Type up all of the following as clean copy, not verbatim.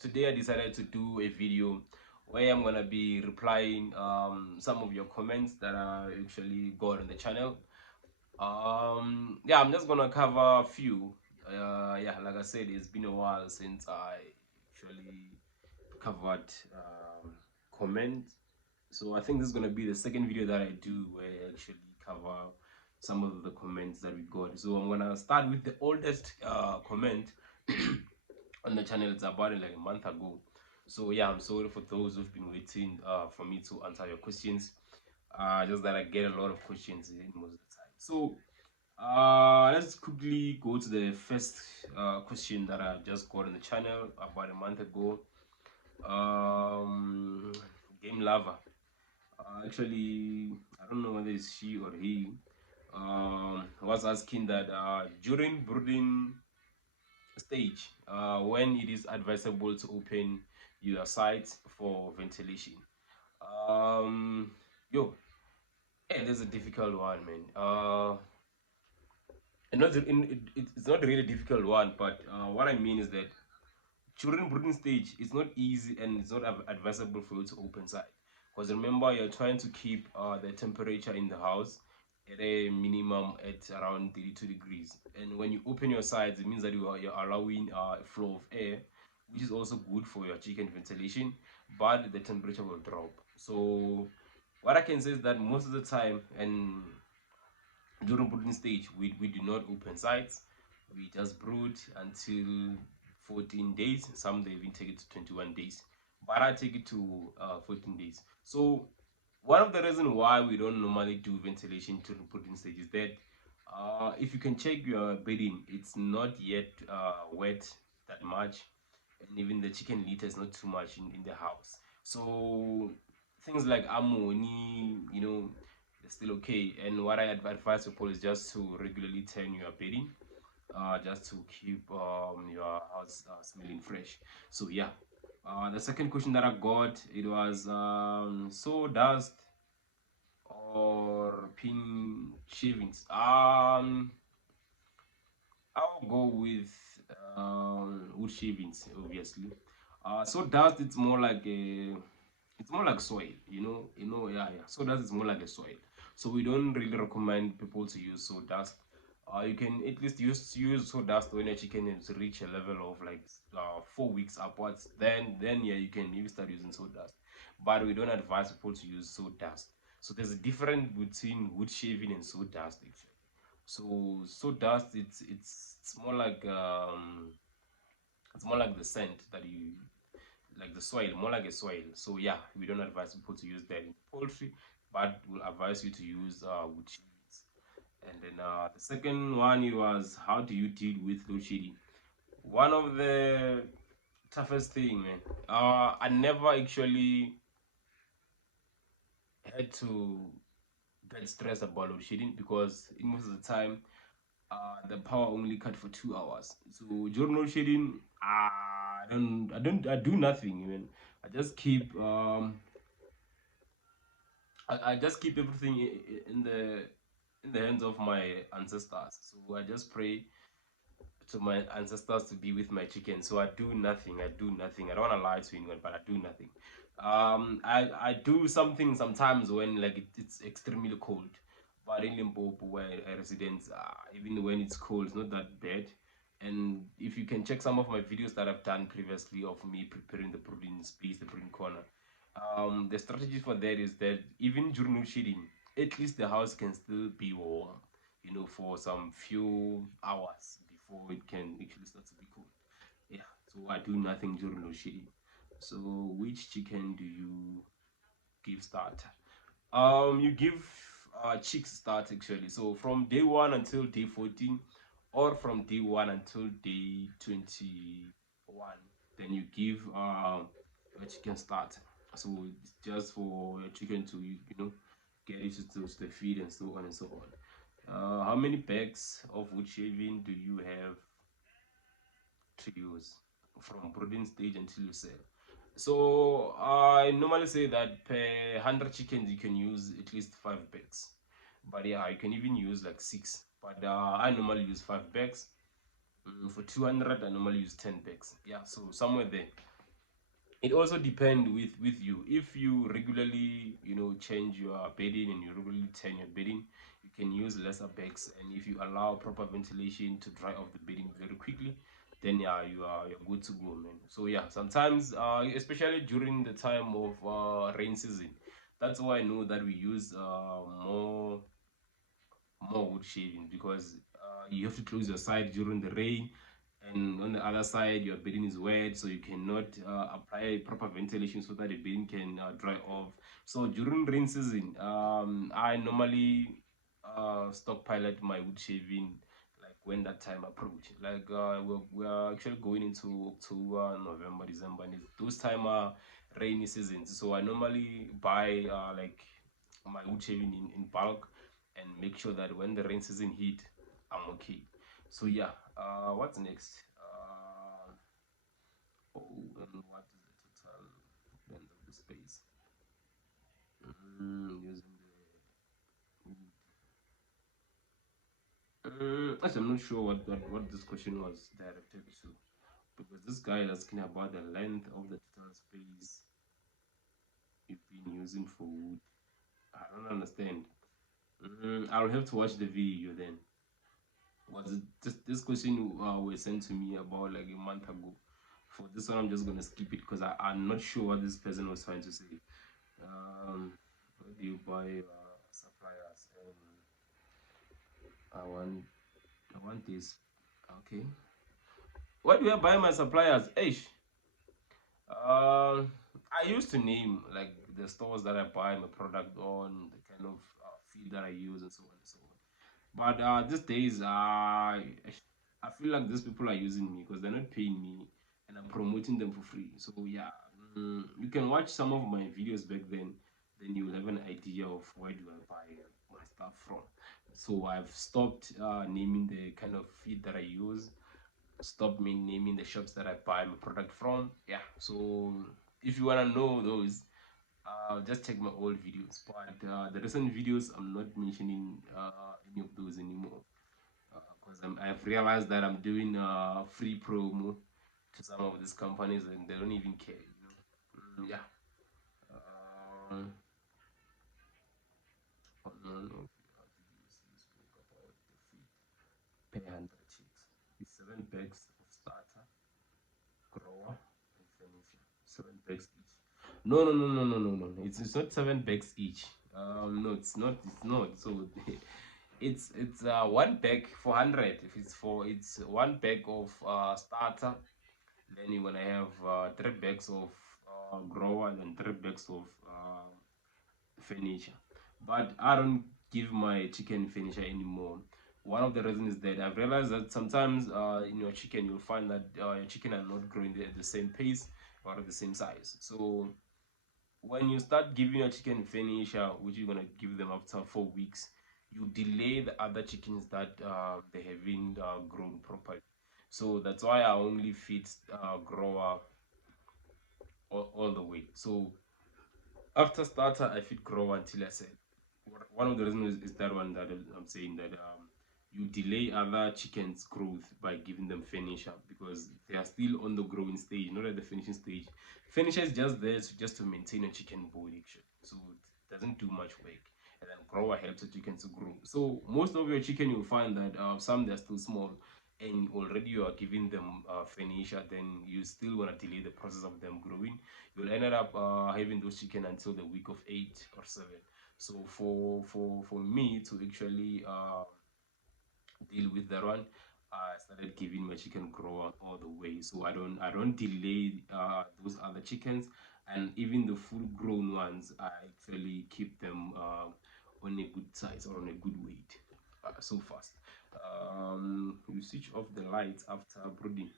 Today I decided to do a video where I'm gonna be replying some of your comments that I actually got on the channel. Yeah, I'm just gonna cover a few. Yeah, like I said, it's been a while since I actually covered comment. So I think this is gonna be the second video that I do where I actually cover some of the comments that we got. So I'm gonna start with the oldest comment on the channel. It's about like a month ago. So yeah, I'm sorry for those who've been waiting for me to answer your questions. Just that I get a lot of questions in most of the time. So let's quickly go to the first question that I just got on the channel about a month ago. Um, Game lover. Actually, I don't know whether it's she or he. Was asking that during brooding stage, when it is advisable to open your sites for ventilation. Um, yo, yeah, that's a difficult one, man. And not it's not really a difficult one, but what I mean is that during brooding stage, it's not easy and it's not advisable for you to open side. Because remember, you're trying to keep the temperature in the house at a minimum at around 32 degrees. And when you open your sides, it means that you're allowing a flow of air, which is also good for your chicken ventilation, but the temperature will drop. So what I can say is that most of the time, and during brooding stage, we do not open sites. We just brood until 14 days. Some they even take it to 21 days. But I take it to 14 days. So one of the reasons why we don't normally do ventilation during brooding stage is that if you can check your bedding, it's not yet wet that much. And even the chicken litter is not too much in the house. So things like ammonia, it's still okay. And what I advise people is just to regularly turn your bedding, just to keep your house smelling fresh. So yeah. The second question that I got, it was sawdust or pin shavings. I'll go with wood shavings, obviously. Sawdust, it's more like soil, yeah. Sawdust is more like a soil. So we don't really recommend people to use sawdust. You can at least use sawdust when your chicken is reach a level of like 4 weeks upwards. Then yeah, you can maybe start using sawdust. But we don't advise people to use sawdust. So there's a difference between wood shaving and sawdust actually. So sawdust, it's more like the scent that you like the soil, more like a soil. So yeah, we don't advise people to use that in poultry, but we'll advise you to use wood chips. And then the second one it was how do you deal with load shedding? One of the toughest thing, man. I never actually had to get stressed about load shedding because in most of the time the power only cut for 2 hours. So during load shedding, I do nothing even. I just keep I just keep everything in the hands of my ancestors. So I just pray to my ancestors to be with my chicken. So I do nothing. I do nothing. I don't want to lie to anyone, but I do nothing. I do something sometimes when like it's extremely cold. But in Limpopo, where I resident, even when it's cold, it's not that bad. And if you can check some of my videos that I've done previously of me preparing the brooding space, the brooding corner, the strategy for that is that even during load shedding, at least the house can still be warm, for some few hours before it can actually start to be cold. Yeah, so I do nothing during load shedding. So which chicken do you give start? You give chicks start actually. So from day 1 until day 14, or from day 1 until day 21, then you give a chicken start. So it's just for your chicken to get used to the feed and so on and so on. How many bags of wood shaving do you have to use from brooding stage until you sell? So I normally say that per 100 chickens you can use at least 5 bags. But yeah, you can even use like 6. But I normally use 5 bags. For 200 I normally use 10 bags. Yeah, so somewhere there. It also depends with you. If you regularly, you know, change your bedding and you regularly turn your bedding, you can use lesser bags. And if you allow proper ventilation to dry off the bedding very quickly, then yeah, you're good to go, man. So yeah, sometimes especially during the time of rain season, that's why I know that we use more wood shaving, because you have to close your side during the rain, and on the other side your bedding is wet, so you cannot apply proper ventilation so that the bedding can dry off. So during rain season, I normally stockpile my wood shaving, like when that time approach. Like we're actually going into October, November, December, and those time are rainy seasons, so I normally buy like my wood shaving in bulk, and make sure that when the rain season hit, I'm okay. So yeah, what's next? Oh, and what is the total length of the space? Using actually, I'm not sure what this question was directed to, because this guy is asking about the length of the total space you've been using for wood. I don't understand. I'll have to watch the video then. Was it just this question was sent to me about like a month ago? For this one, I'm just gonna skip it because I'm not sure what this person was trying to say. Where do you buy suppliers? And I want I want this. Okay. Where do I buy my suppliers? Ish. I used to name like the stores that I buy my product on, the kind of feed that I use, and so on and so on. But these days, I feel like these people are using me because they're not paying me, and I'm promoting them for free. So yeah, you can watch some of my videos back then you will have an idea of where do I buy my stuff from. So I've stopped naming the kind of feed that I use, stop me naming the shops that I buy my product from. Yeah, so if you wanna know those, just check my old videos. But the recent videos, I'm not mentioning any of those anymore, because I've realized that I'm doing free promo to some of these companies, and they don't even care. You know? Yeah. Um, on none of your videos, you spoke about the feed per 100 chicks. It's 7 bags of starter, grower, and finisher. 7 bags each. No, no, no, no, no, no, no. It's not 7 bags each. No, it's not. It's not. So it's 1 bag for 100. If it's 1 bag of starter, then you're gonna have 3 bags of grower and 3 bags of finisher. But I don't give my chicken finisher anymore. One of the reasons is that I've realized that sometimes in your chicken you'll find that your chicken are not growing at the same pace or at the same size. So when you start giving your chicken finisher, which you're gonna give them after 4 weeks, you delay the other chickens that they haven't grown properly. So that's why I only feed grower all the way. So after starter, I feed grower until I said. One of the reasons is that one that I'm saying that you delay other chickens' growth by giving them finisher, because they are still on the growing stage, not at the finishing stage. Finisher is just there to maintain a chicken body, actually. So it doesn't do much work. And then grower helps the chicken to grow. So most of your chicken, you'll find that some they're still small, and already you are giving them finisher, then you still want to delay the process of them growing. You'll end up having those chicken until the week of 8 or 7. So for me to actually deal with that one, I started giving my chicken grower all the way. So I don't delay those other chickens, and even the full grown ones, I actually keep them on a good size or on a good weight, so fast. You switch off the lights after brooding.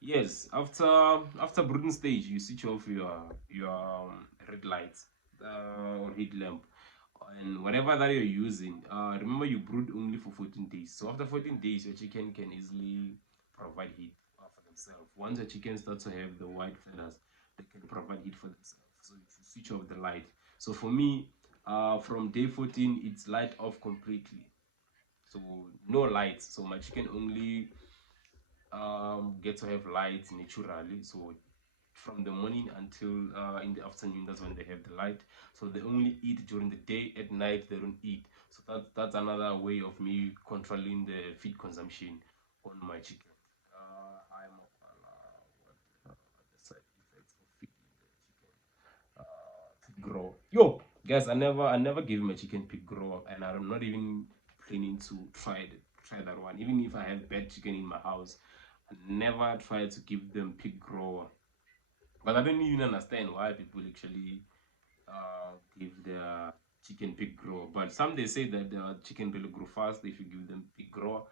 Yes, after brooding stage, you switch off your red lights or headlamp, and whatever that you're using. Remember, you brood only for 14 days. So after 14 days, your chicken can easily provide heat for themselves. Once your chicken starts to have the white feathers, they can provide heat for themselves. So if you switch off the light. So for me, from day 14, it's light off completely. So no lights. So my chicken only get to have lights naturally. So from the morning until in the afternoon. That's when they have the light. So they only eat during the day. At night they don't eat. So that's another way of me controlling the feed consumption on my chicken. I'm what the side effects of feeding the chicken pig grow. Yo, guys, I never gave my chicken pig grow, and I'm not even planning to try that one. Even if I have bad chicken in my house, I never try to give them pig grower. But I don't even understand why people actually give their chicken pig grower. But some they say that the chicken really grow fast if you give them pig grower.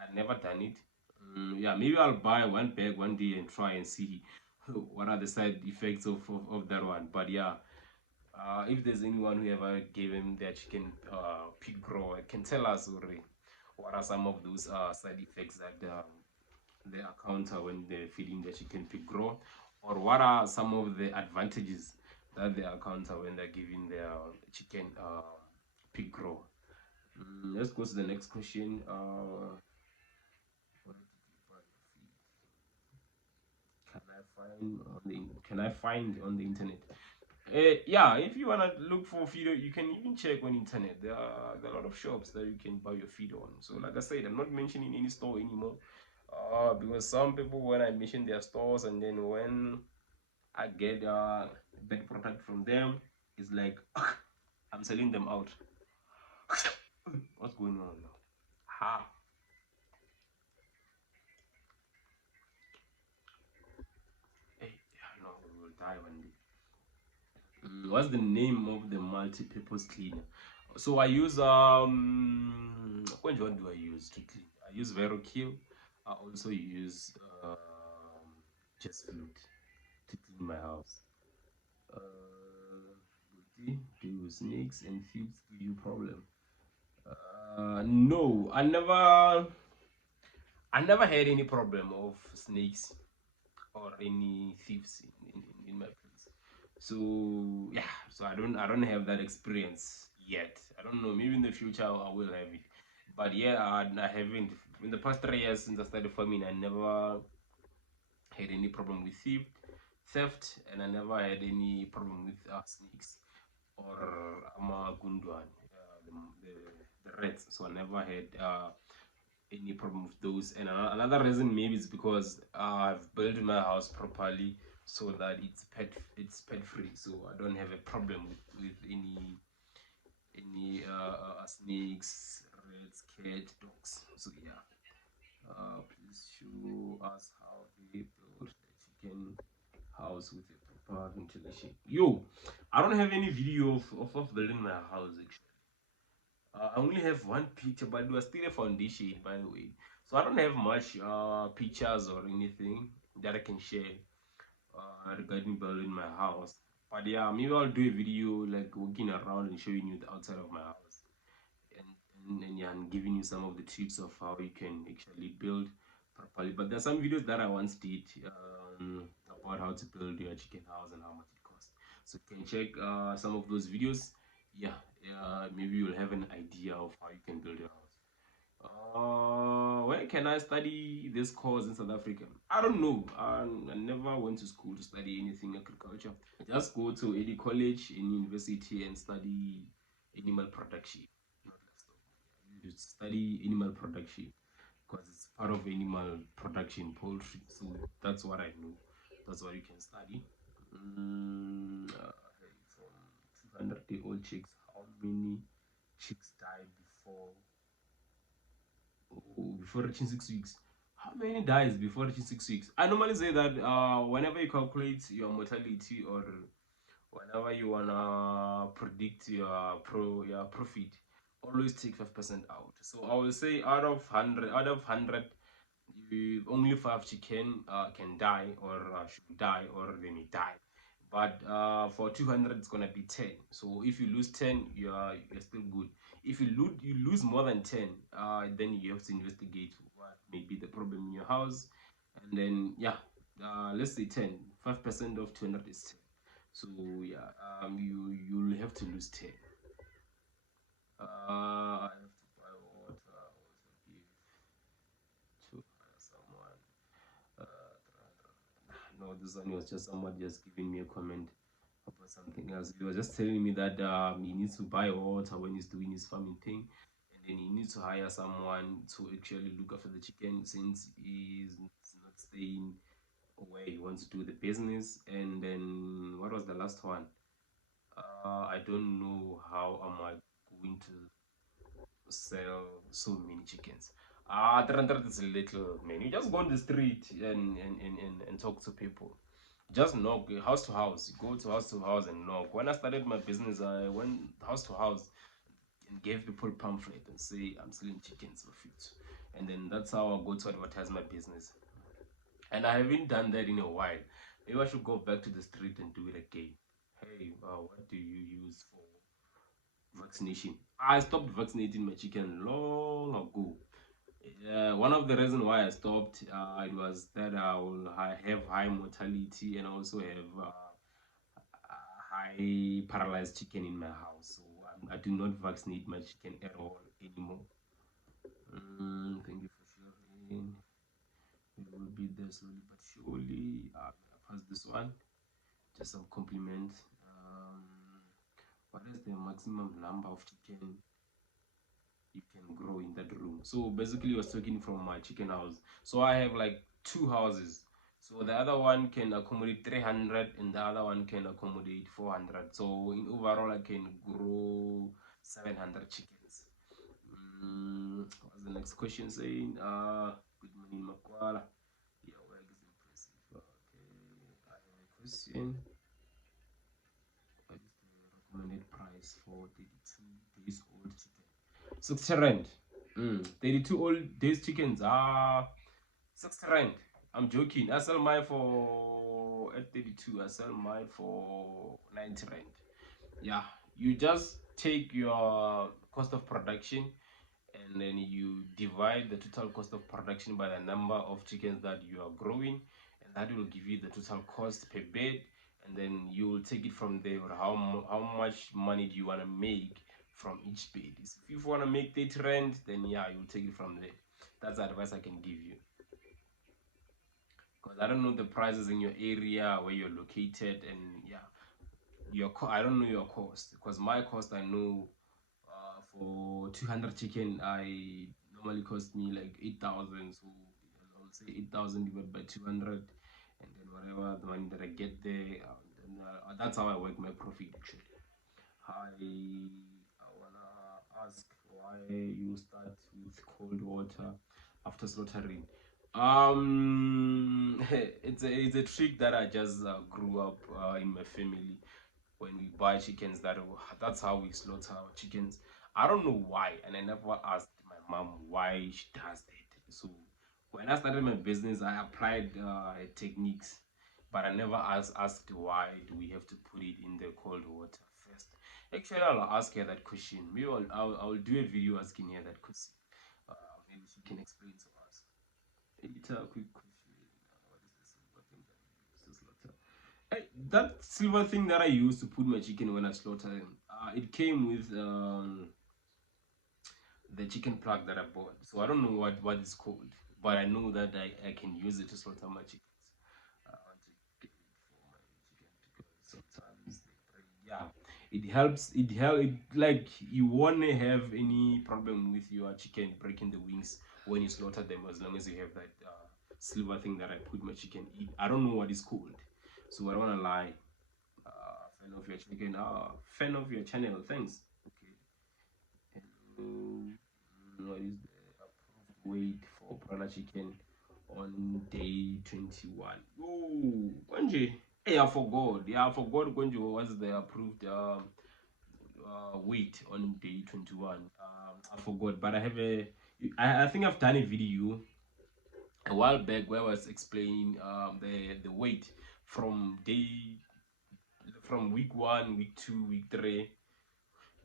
I've never done it. Yeah, maybe I'll buy one bag one day and try and see what are the side effects of that one. But yeah, if there's anyone who ever gave him their chicken pig grower, can tell us already what are some of those side effects that they encounter when they're feeding the chicken pig grow, or what are some of the advantages that they encounter when they're giving their chicken pig grow. Let's go to the next question. What did you buy your feed? Can I find on the internet? Yeah, if you wanna look for feed, you can even check on internet. There are a lot of shops that you can buy your feed on. So, like I said, I'm not mentioning any store anymore, because some people when I mention their stores and then when I get bad product from them, it's like I'm selling them out. What's going on now? Ha! Hey, yeah, no, we will die one day. What's the name of the multi-purpose cleaner? So I use which one do I use to clean? I use VeroKill. I also use just fluid to clean my house. Do snakes and thieves give you problem? No, I never had any problem of snakes or any thieves in my place. So yeah, so I don't have that experience yet. I don't know. Maybe in the future I will have it. But yeah, I haven't. In the past 3 years since I started farming, I never had any problem with theft, and I never had any problem with snakes or amagundwan, the rats. So I never had any problem with those. And another reason maybe is because I've built my house properly so that it's pet free. So I don't have a problem with any snakes, rats, cat, dogs. So yeah. Please show us how they build a chicken house with a proper ventilation. Yo, I don't have any video of building my house actually. I only have one picture, but it was still a foundation, by the way. So I don't have much pictures or anything that I can share regarding building my house. But yeah, maybe I'll do a video like walking around and showing you the outside of my house, and yeah, and giving you some of the tips of how you can actually build properly. But there's some videos that I once did about how to build your chicken house and how much it costs. So you can check some of those videos. Yeah, maybe you'll have an idea of how you can build your house. Where can I study this course in South Africa? I don't know. I never went to school to study anything agriculture. I just go to any college in university and study animal production, not livestock. You study animal production because it's part of animal production, poultry. So that's what I know. That's what you can study. From 200-day-old chicks, how many chicks die before reaching 6 weeks? How many dies before reaching 6 weeks? I normally say that whenever you calculate your mortality, or whenever you wanna predict your profit, always take 5% out. So I will say out of 100, only 5 chicken can die, or should die, or they may die. But for 200, it's gonna be 10. So if you lose 10, you're still good. If you lose more than 10, then you have to investigate what may be the problem in your house, and then yeah, let's say 10. 5% of 200 is 10. So yeah, you'll have to lose 10. I have to buy water. Also give to someone. No, this one was just somebody just giving me a comment about something else. He was just telling me that he needs to buy water when he's doing his farming thing, and then he needs to hire someone to actually look after the chicken since he's not staying where he wants to do the business. And then what was the last one? I don't know how am I going to sell so many chickens. 300 is a little, man. You just go on the street and talk to people. Just knock house to house. Go to house and knock. When I started my business, I went house to house and gave people pamphlet and say I'm selling chickens for food. And then that's how I go to advertise my business. And I haven't done that in a while. Maybe I should go back to the street and do it again. Hey, what do you use for vaccination? I stopped vaccinating my chicken long ago. One of the reasons why I stopped, it was that have high mortality and also have high paralyzed chicken in my house. So I do not vaccinate my chicken at all anymore. Thank you for sharing. It will be there slowly but surely. I pass this one. Just some compliment. What is the maximum number of chicken you can grow in that room? So basically, I was talking from my chicken house. So I have like two houses. So the other one can accommodate 300 and the other one can accommodate 400. So in overall, I can grow 700 chickens. What's the next question saying? Good morning, Makwala. Your work is impressive. Okay, I have a question. What is the recommended price for 32 days old chicken? 60 rand. 32 old days chickens are 60 rand. I'm joking. I sell mine for at 32. I sell mine for 90 rand. Yeah, you just take your cost of production and then you divide the total cost of production by the number of chickens that you are growing, and that will give you the total cost per bed, and then you will take it from there. Or how much money do you want to make from each bed? If you want to make 30 rand, then yeah, you'll take it from there. That's the advice I can give you, because I don't know the prices in your area where you're located, and yeah, I don't know your cost, because my cost I know. For 200 chicken, I normally cost me like 8,000. So I would say 8,000 divided by 200, and then whatever the money that I get there, then, that's how I work my profit actually. I wanna ask why you start with cold water after slaughtering. It's a trick that I just grew up in my family. When we buy chickens, that's how we slaughter our chickens. I don't know why, and I never asked my mom why she does that. So when I started my business, I applied techniques, but I never asked why do we have to put it in the cold water first. Actually, I'll ask her that question. Maybe I'll do a video asking her that question. Maybe she can explain to us. It's a quick question. What is the silver thing that you use to slaughter? That silver thing that I used to put my chicken when I slaughter them, it came with the chicken plug that I bought. So I don't know what it's called, but I know that I can use it to slaughter my chickens. I want to get it for my chicken because sometimes they break. Yeah, it like you won't have any problem with your chicken breaking the wings when you slaughter them, as long as you have that silver thing that I put my chicken in. I don't know what it's called, so I don't want to lie. Fan of your chicken. Fan of your channel. Thanks. Okay. Hello. What is the approved weight for broiler chicken on day 21? Oh, Gonji. Hey, I forgot. Yeah, I forgot. Gonji was the approved weight on day 21. I forgot, but I think I've done a video a while back where I was explaining the weight from from week 1, week 2, week 3,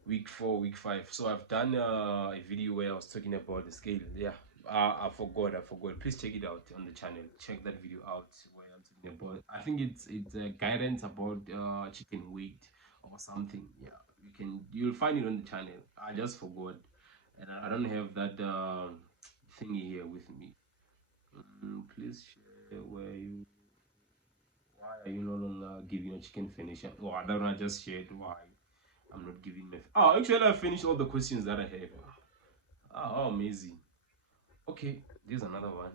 week 4, week 5. So I've done a video where I was talking about the scale. Yeah, I forgot. Please check it out on the channel. Check that video out where I'm talking about. I think it's a guidance about chicken weight or something. Yeah, you'll find it on the channel. I just forgot, and I don't have that thingy here with me. Please share where you Why are you no longer giving your chicken finish? Oh, I don't know. I just shared why I'm not giving my. Oh, actually, I finished all the questions that I have. Oh, amazing. Okay, there's another one.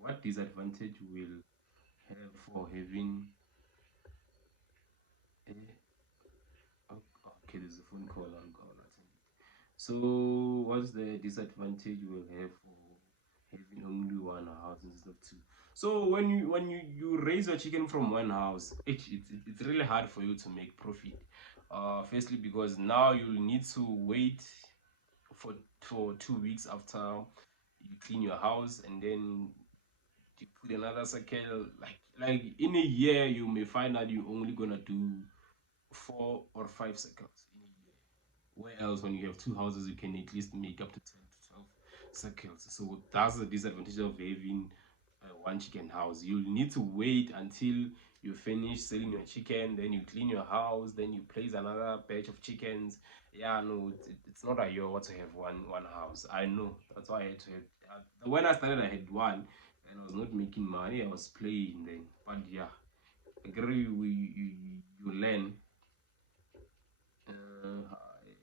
What disadvantage will have for having a. Okay, there's a phone call on call. So, what's the disadvantage you will have for having only one house instead of two? So, when you raise your chicken from one house, it's really hard for you to make profit. Firstly, because now you'll need to wait for 2 weeks after you clean your house, and then you put another cycle. Like in a year, you may find out you're only gonna do 4 or 5 cycles in a year. Where else, when you have two houses, you can at least make up to 10 to 12 cycles. So that's the disadvantage of having one chicken house. You'll need to wait until you finish selling your chicken, then you clean your house, then you place another batch of chickens. Yeah, no, it's not a year to have one house. I know. That's why I had to have. When I started, I had one, and I was not making money. I was playing then. But yeah, I agree. You learn. Hi, how are you?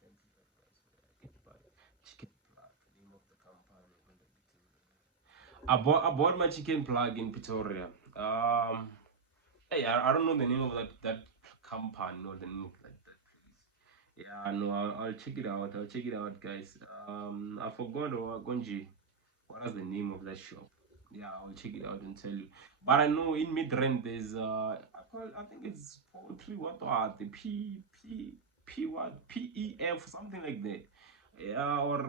Thank you very much for that. Okay, but chicken plug, name of the company. I bought my chicken plug in Pretoria. Hey, I don't know the name of that company or the name of that place. Yeah, no, I'll check it out. I'll check it out, guys. I forgot Gonji. What is the name of that shop? Yeah, I'll check it out and tell you. But I know in Midrand there's I think it's poultry what the P what PEF something like that. Yeah, or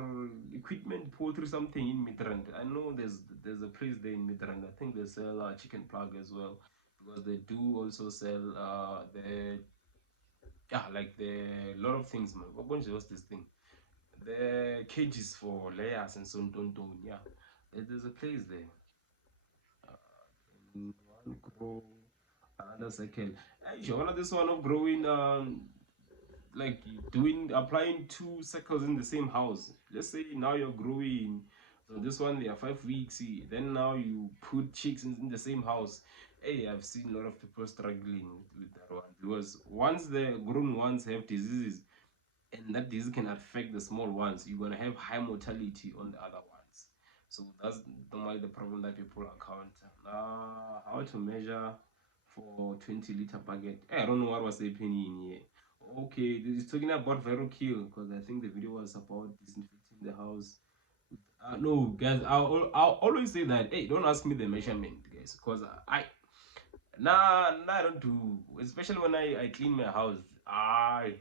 equipment poultry something in Midrand. I know there's a place there in Midrand. I think they sell chicken plug as well, because they do also sell the yeah, like the lot of things, man. What's this thing? The cages for layers and so on. Yeah, there's a place there. One grow, another second. Actually, one of this one of growing like doing applying 2 cycles in the same house. Let's say now you're growing. So this one they are 5 weeks. Then now you put chicks in the same house. Hey, I've seen a lot of people struggling with that one, because once the grown ones have diseases, and that disease can affect the small ones, you're gonna have high mortality on the other ones. So that's normally the problem that people encounter. How to measure for 20-liter bucket? I don't know what was happening in here. Okay, this is talking about viral kill, because I think the video was about disinfecting the house. No, guys, I'll always say that. Hey, don't ask me the measurement, guys, because I don't do. Especially when I clean my house, I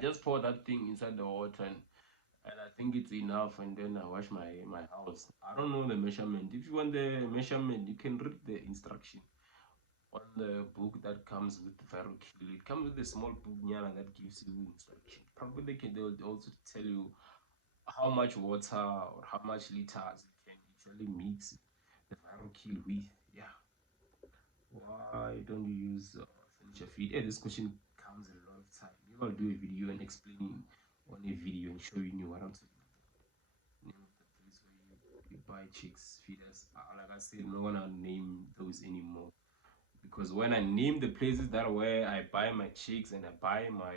just pour that thing inside the water, and I think it's enough, and then I wash my house. I don't know the measurement. If you want the measurement, you can read the instruction on the book that comes with the viral kill. It comes with a small book nyana that gives you instruction. Probably they'll also tell you how much water or how much liters you can actually mix the viral kill with. Yeah. Why don't you use finisher feed? Yeah, this question comes a lot of time. Maybe I'll do a video and explaining on a video and showing you what I'm talking about. Name of the place where you buy chicks feeders. Like I said, I'm not gonna name those anymore, because when I name the places that where I buy my chicks and I buy my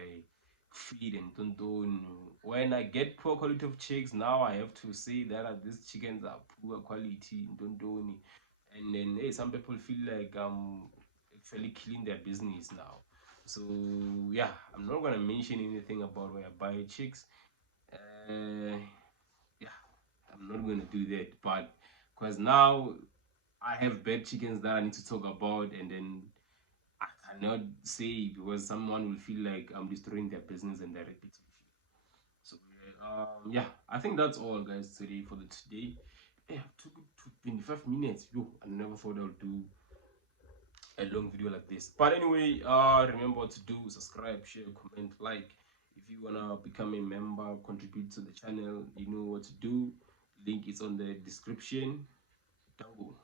feed and don't, when I get poor quality of chicks, now I have to say that these chickens are poor quality and don't, and then hey, some people feel like I'm actually killing their business now. So yeah, I'm not gonna mention anything about where I buy chicks. Uh, yeah, I'm not gonna do that, but because now I have bad chickens that I need to talk about, and then I cannot say, because someone will feel like I'm destroying their business and their reputation. So yeah, I think that's all, guys, today for the today. Yeah, took 25 minutes. Yo, I never thought I would do a long video like this. But anyway, remember to do subscribe, share, comment, like. If you wanna become a member, contribute to the channel, you know what to do. Link is on the description. Tango.